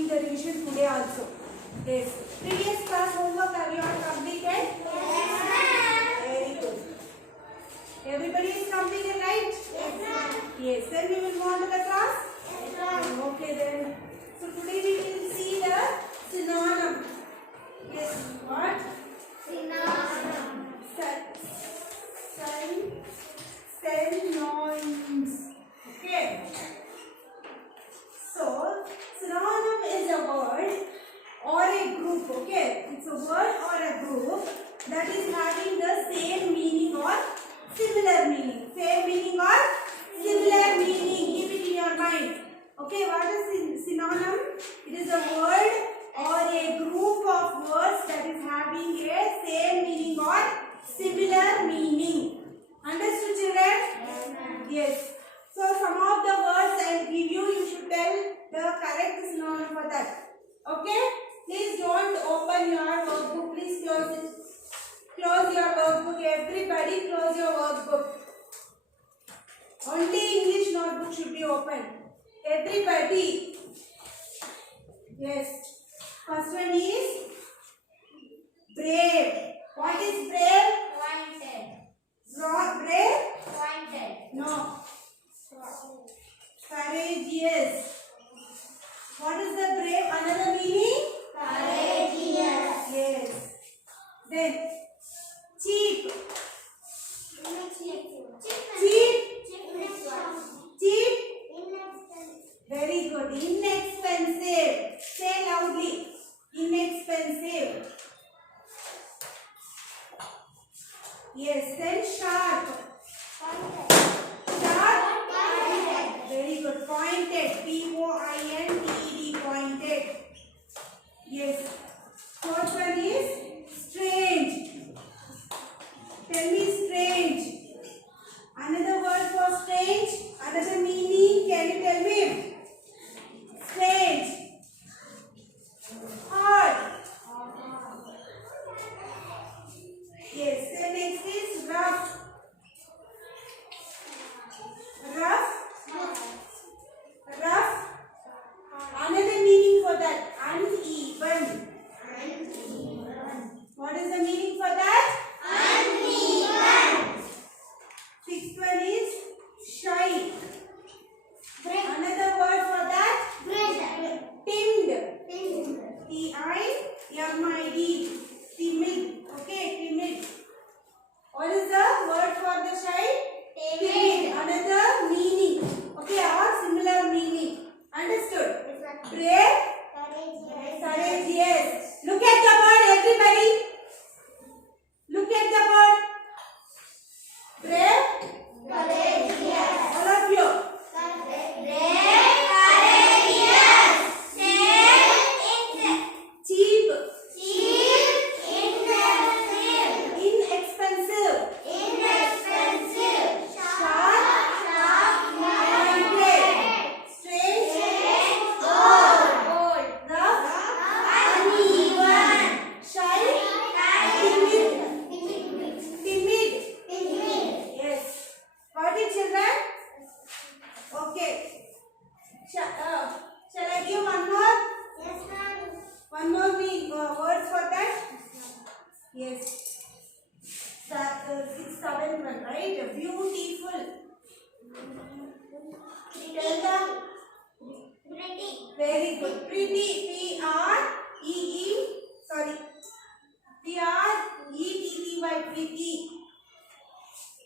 doing the revision today also. Yes. Previous class homework have you all completed? Yes, ma'am. Very good. Everybody is completed, right? Yes, ma'am. Yes. Then we will move on to the class. Yes, ma'am. Okay then. So today we will see the synonym. Yes. What? Synonym. Synonyms. Okay. So synonym is a word or a group. Okay. It's a word or a group that is having the same meaning or similar meaning. Same meaning or similar meaning. Keep it in your mind. Okay. What is synonym? It is a word or a group of words that is having a same meaning or similar meaning. Understood, children? Yes, ma'am. Yes. So some of the words I will give you, you should tell the correct synonym for that. Okay? Please don't open your workbook. Please close it. Close your workbook. Everybody close your workbook. Only English notebook should be open. Everybody. Yes. First one is brave. What is brave? Pointed. Brave? Pointed. No. Courageous. What is the brave? Another meaning? Courageous. Yes. Then cheap. Cheap. Cheap. Very good. Inexpensive. Say loudly. Inexpensive. Yes. Then sharp. Sharp. Very good. Pointed. Pointed. Pointed. Yes. Fourth one is strange. Tell me strange. Another word for strange. Another meaning. Can you tell me? Strange. Odd. Yes. Then next is rough. Rough. Rough. Another meaning for that. Uneven. What is the meaning for that? Uneven. Sixth one is shy. Another word for that? Timid. Timid. Timid. Okay, timid. What is the word for the shy? Timid. Another meaning. Okay, or similar meaning. Understood? Brave. Courageous. Look at the word, everybody. Look at the word. Brave. All of you. Cheap. Inexpensive. Sharp. Pointed. Strange. Rough. Shy. Timid. Yes. Got it, children? Okay. Shall I give one more? One more words for that? Yes. Sixth, seventh one, right? Beautiful. Tell them. Very good. Pretty. P-R-E-T-T-Y. Pretty.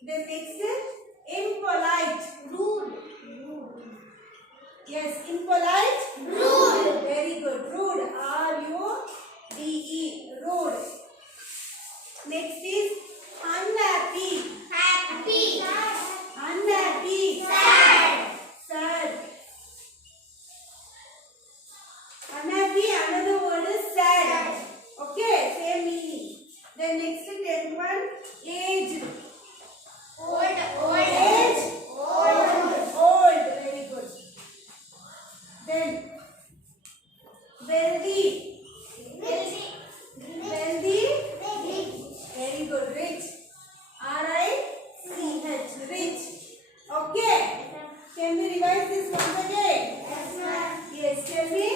Then next is impolite. Rude. Yes, impolite. Very good. Rude. R-U-D-E. Rude. Next is unhappy. Unhappy. Sad. Unhappy. Another word is sad. Okay, same meaning. Then next is 10th one. Aged. Age. Old. Very good. Then wealthy. Very good. Rich. R-I-C-H. Rich. Okay. Can we revise this once again? Yes, ma'am. Yes. Tell me.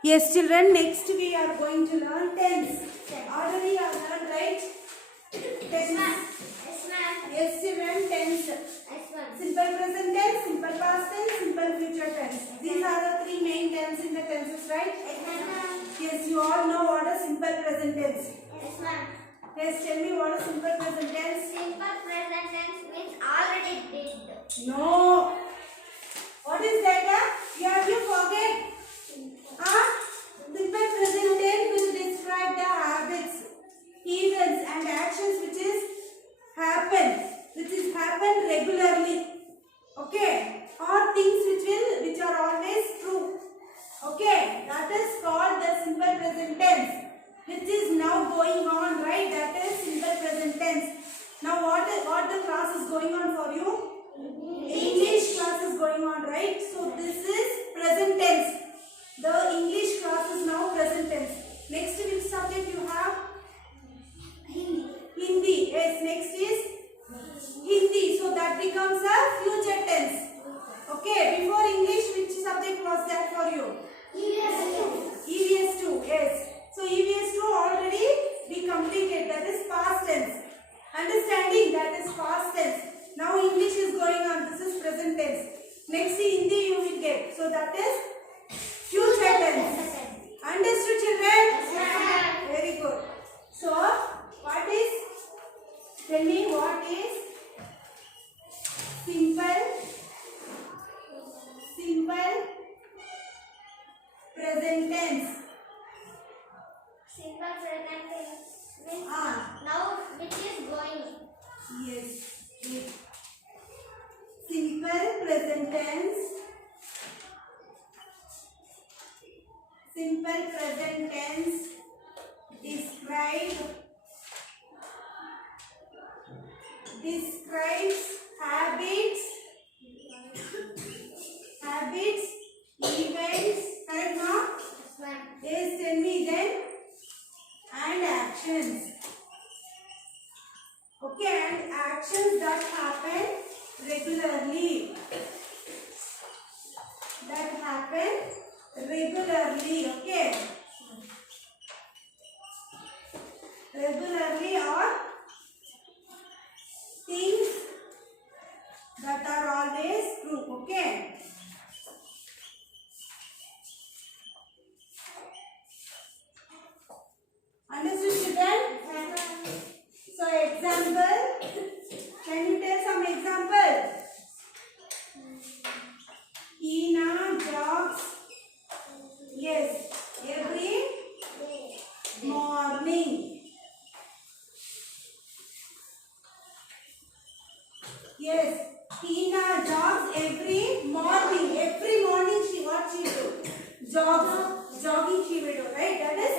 Yes, children, next we are going to learn tense. Already you have learned, right? Yes, ma'am. Yes, ma'am. Yes, children, tense. Yes, ma'am. Simple present tense, simple past tense, simple future tense. These are the three main tense in the tenses, right? Yes, ma'am. Yes, you all know what a simple present tense. Yes, ma'am. Yes, tell me what a simple present tense. Simple present tense means already did. No. What is that? You forget. Simple present tense will describe the habits, events and actions which happen regularly. Okay? Or things which are always true. Okay? That is called the simple present tense, which is now going on, right? That is simple present tense. Now what the class is going on for you? English class is going on, right? So this is present tense. The English class is now present tense. Next, which subject you have? Hindi. Hindi. Yes, next is Hindi. So that becomes a future tense. Okay, before English, which subject was that for you? EVS 2. Yes. So EVS 2 already we completed. That is past tense. Understanding, that is past tense. Now English is going on. This is present tense. Next Hindi you will get. So that is future tense. Understood, children? Yes, ma'am. Very good. So what is? Tell me what is simple present tense? Simple present tense means now which is going. Yes. Simple present tense. Simple present tense describes habits, events, correct now? Yes, ma'am. Yes, tell me then, and actions. Okay, and actions that happen regularly. Okay. Regularly or things that are always true. Okay. Understood, children? So example, can you tell some example? Ina jogs, yes, every morning. Yes, Tina jogs every morning. Every morning what she do? Jogging she will do, right? That is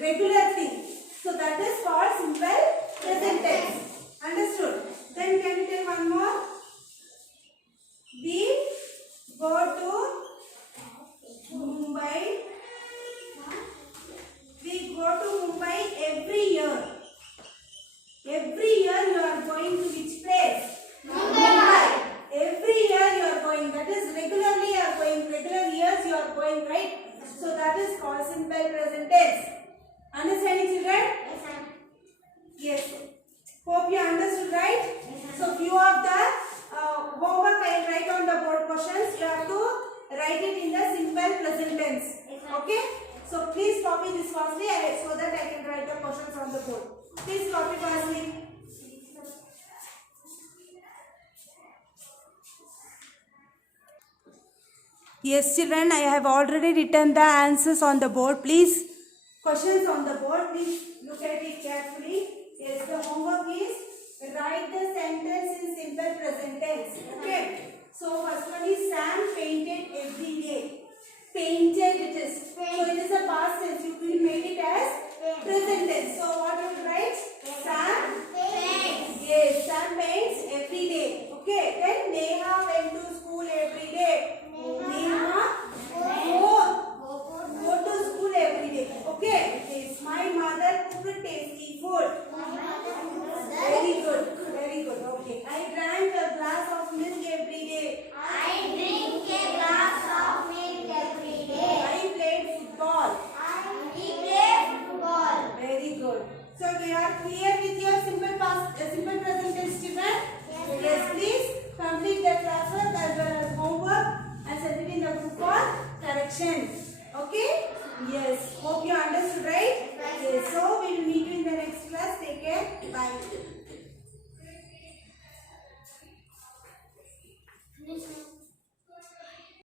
regular thing. So that is called simple present tense. Understood? Then can you tell one more? We go to Mumbai. We go to Mumbai every year. Every year you are going to which place? Mumbai. Every year you are going. That is regularly you are going. Regular years you are going, right? So that is called simple present tense. Understanding, children? Yes, ma'am. Yes. Hope you understood, right? So few of the homework I will write on the board questions. You have to write it in the simple present tense. Okay? So please copy this firstly so that I can write the questions on the board. Please copy firstly. Yes, children, I have already written the answers on the board. Please, questions on the board. Please look at it carefully. Yes, the homework is write the sentence in simple present tense. Okay. So first one is Sam painted every day. Painted it is. So it is a past tense. You will make it as present tense. So what you will write? Sam paints. Yes, Sam paints every day. Okay. Then Neha went to school every